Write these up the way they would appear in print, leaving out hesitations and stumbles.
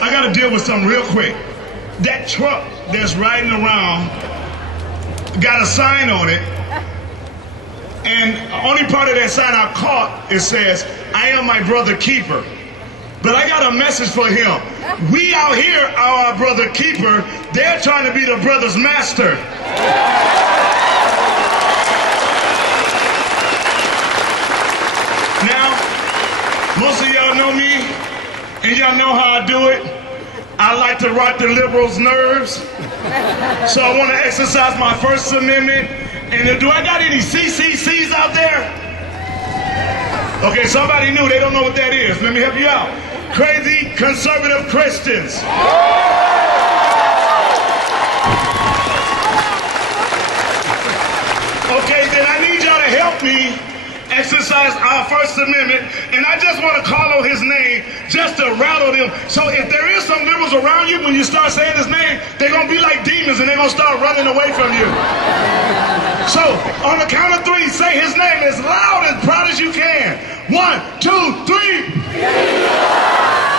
I gotta deal with something real quick. That truck that's riding around got a sign on it, and the only part of that sign I caught, it says, "I am my brother keeper." But I got a message for him. We out here are our brother keeper. They're trying to be the brother's master. Now, most of y'all know me, and y'all know how I do it. I like to rock the liberals' nerves. So I want to exercise my First Amendment. And do I got any CCCs out there? Okay, somebody knew. They don't know what that is. Let me help you out. Crazy conservative Christians. Okay, then I need y'all to help me exercise our First Amendment, and I just want to call on his name just to rattle them. So if there is some liberals around you, when you start saying his name, they're going to be like demons and they're going to start running away from you. So on the count of three, say his name as loud and proud as you can. 1, 2, 3.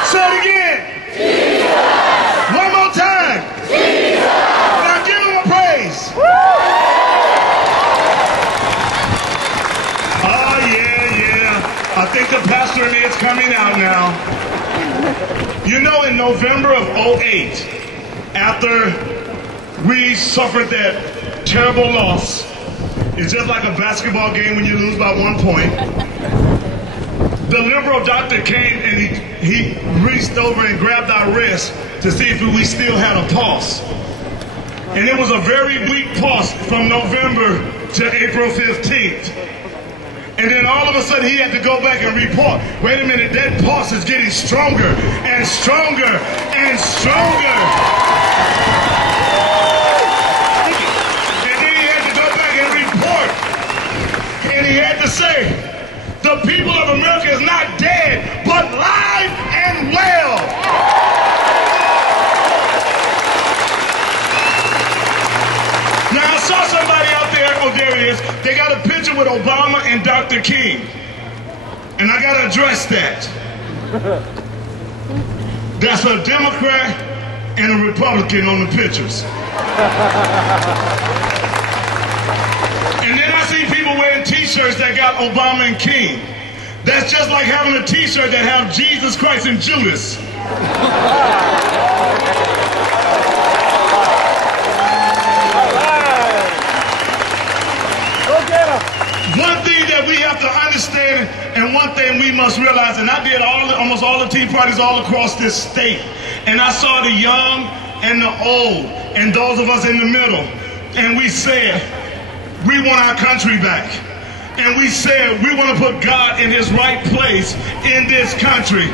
Say it again. One more time. Now give him a praise. I think the pastor in there is coming out now. You know, in November of '08, after we suffered that terrible loss, it's just like a basketball game when you lose by 1 point. The liberal doctor came and he reached over and grabbed our wrist to see if we still had a pulse. And it was a very weak pulse from November to April 15th. And then all of a sudden he had to go back and report. Wait a minute, that pulse is getting stronger and stronger and stronger. And then he had to go back and report. And he had to say, the people of America is not dead, but live and well. Now I saw somebody out there, oh there it is, they got a picture with Obama and Dr. King. And I gotta address that. That's a Democrat and a Republican on the pictures. And then I see people wearing t-shirts that got Obama and King. That's just like having a t-shirt that have Jesus Christ and Judas. One thing that we have to understand, and one thing we must realize, and I did almost all the Tea Parties all across this state, and I saw the young and the old, and those of us in the middle, and we said, we want our country back. And we said, we want to put God in his right place in this country.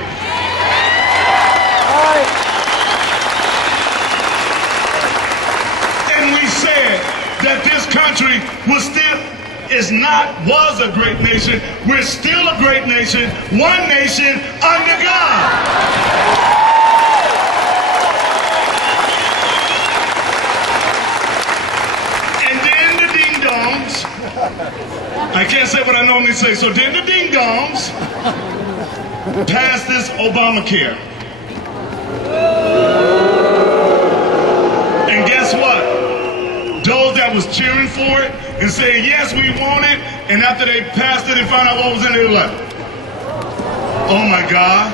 And we said that this country was a great nation. We're still a great nation, one nation under God. And then the ding-dongs, I can't say what I normally say, so then the ding-dongs passed this Obamacare. And guess what? Those that was cheering for it and saying, yes, we want it, and after they passed it and found out what was in it, they were like, oh my God,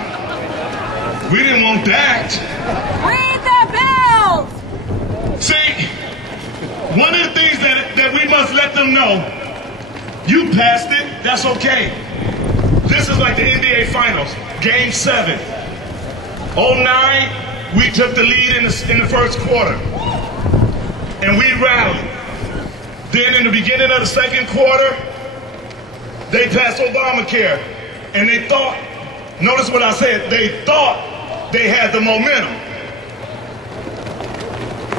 we didn't want that. Read the bills! See, one of the things that we must let them know, you passed it, that's okay. This is like the NBA Finals, Game 7. 09, we took the lead in the first quarter. And we rallied. Then in the beginning of the second quarter, they passed Obamacare. And they thought, notice what I said, they thought they had the momentum.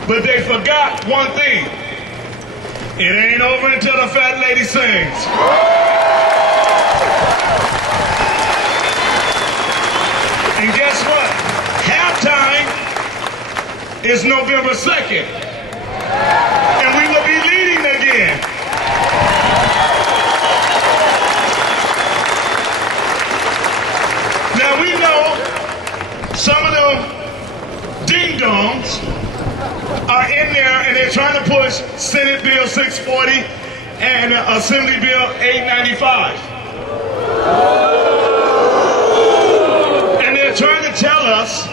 But they forgot one thing. It ain't over until the fat lady sings. And guess what? Halftime is November 2nd. And we will be leading again. Now we know some of the Senate Bill 640 and Assembly Bill 895. And they're trying to tell us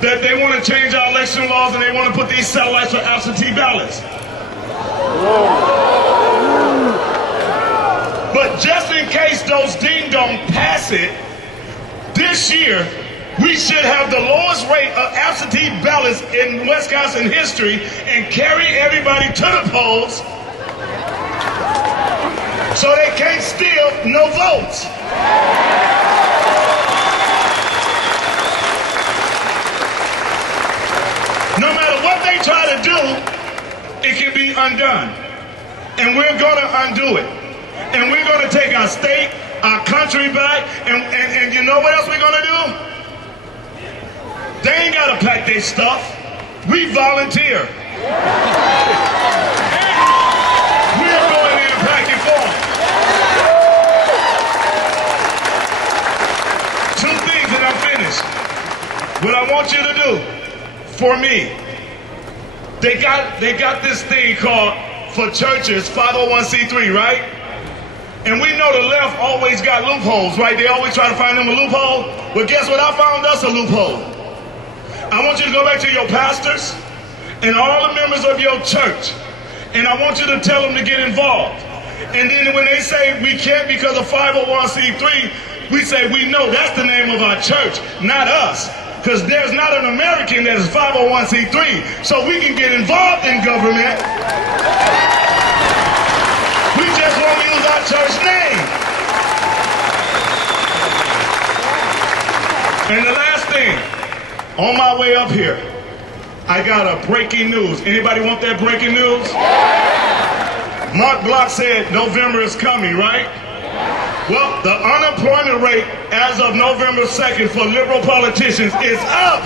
that they want to change our election laws and they want to put these satellites for absentee ballots. But just in case those ding-dong pass it, this year, we should have the lowest rate of absentee ballots in Wisconsin history and carry everybody to the polls so they can't steal no votes. No matter what they try to do, it can be undone. And we're going to undo it. And we're going to take our state, our country back, and you know what else we're going to do? They ain't got to pack their stuff. We volunteer. We'll go in there and pack it for them. Two things and I'm finished. What I want you to do for me, they got this thing called, for churches, 501c3, right? And we know the left always got loopholes, right? They always try to find them a loophole. But guess what? I found us a loophole. I want you to go back to your pastors and all the members of your church, and I want you to tell them to get involved. And then when they say we can't because of 501c3, we say we know that's the name of our church, not us. Because there's not an American that is 501c3, so we can get involved in government. We just won't use our church name. And the last thing, on my way up here, I got a breaking news. Anybody want that breaking news? Mark Block said November is coming, right? Well, the unemployment rate as of November 2nd for liberal politicians is up.